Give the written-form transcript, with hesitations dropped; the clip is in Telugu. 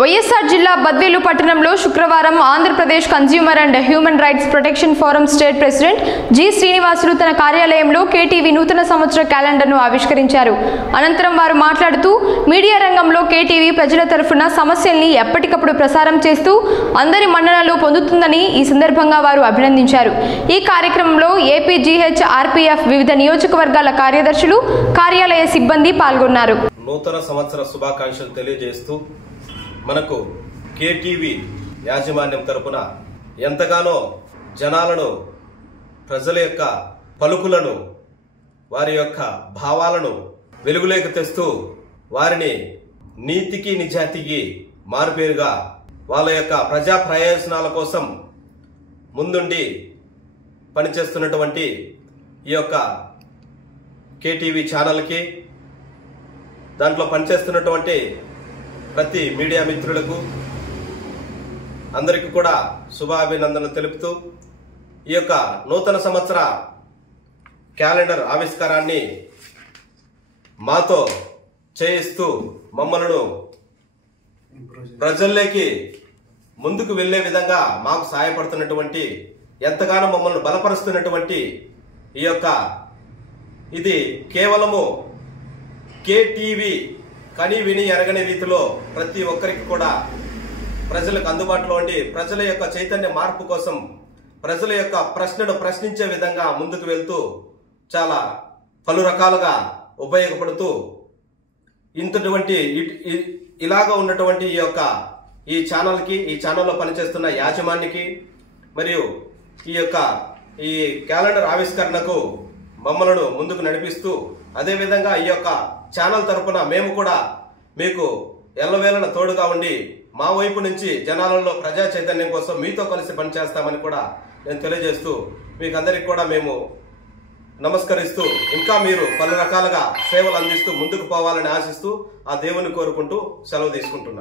వైఎస్ఆర్ జిల్లా బద్వేలు పట్టణంలో శుక్రవారం Andhra Pradesh consumer and human rights protection forum state president G Srinivasulu తన కార్యాలయంలో కేటీవీ నూతన సంవత్సర క్యాలెండర్ను ఆవిష్కరించారు. అనంతరం వారు మాట్లాడుతూ మీడియా రంగంలో కేటీవీ ప్రజల తరఫున సమస్యల్ని ఎప్పటికప్పుడు ప్రసారం చేస్తూ అందరి మన్ననలు పొందుతుందని ఈ సందర్భంగా వారు అభినందించారు. ఈ కార్యక్రమంలో ఏపీజీహెచ్ ఆర్పీఎఫ్ వివిధ నియోజకవర్గాల కార్యదర్శులు, కార్యాలయ సిబ్బంది పాల్గొన్నారు. నూతన సంవత్సర శుభాకాంక్షలు తెలియజేస్తూ మనకు కేటీవీ యాజమాన్యం తరపున ఎంతగానో జనాలను, ప్రజల యొక్క పలుకులను, వారి యొక్క భావాలను వెలుగులోకి తెస్తూ వారిని నీతికి నిజాయితీకి మారుపేరుగా వాళ్ళ యొక్క ప్రజా ప్రయోజనాల కోసం ముందుండి పనిచేస్తున్నటువంటి ఈ యొక్క కేటీవీ ఛానల్కి, దాంట్లో పనిచేస్తున్నటువంటి ప్రతి మీడియా మిత్రులకు అందరికీ కూడా శుభాభినందనలు తెలుపుతూ ఈ యొక్క నూతన సంవత్సర క్యాలెండర్ ఆవిష్కారాన్ని మాతో చేయిస్తూ మమ్మలను ప్రజల్లోకి ముందుకు వెళ్లే విధంగా మాకు సహాయపడుతున్నటువంటి, ఎంతగానో మమ్మల్ని బలపరుస్తున్నటువంటి ఈ యొక్క ఇది కేవలము కేటీవీ కని విని ఎరగని రీతిలో ప్రతి ఒక్కరికి కూడా ప్రజలకు అందుబాటులో ఉండి ప్రజల యొక్క చైతన్య మార్పు కోసం, ప్రజల యొక్క ప్రశ్నను ప్రశ్నించే విధంగా ముందుకు వెళ్తూ చాలా పలు రకాలుగా ఉపయోగపడుతూ ఇలాగా ఉన్నటువంటి ఈ ఛానల్కి, ఈ ఛానల్లో పనిచేస్తున్న యాజమాన్యకి మరియు ఈ క్యాలెండర్ ఆవిష్కరణకు మమ్మలను ముందుకు నడిపిస్తూ, అదేవిధంగా ఈ యొక్క ఛానల్ తరపున మేము కూడా మీకు ఎల్లవేళన తోడుగా ఉండి మా వైపు నుంచి జనాలలో ప్రజా చైతన్యం కోసం మీతో కలిసి పనిచేస్తామని కూడా నేను తెలియజేస్తూ మీకు అందరికి కూడా మేము నమస్కరిస్తూ ఇంకా మీరు పలు రకాలుగా సేవలు అందిస్తూ ముందుకు పోవాలని ఆశిస్తూ ఆ దేవుని కోరుకుంటూ సెలవు తీసుకుంటున్నాను.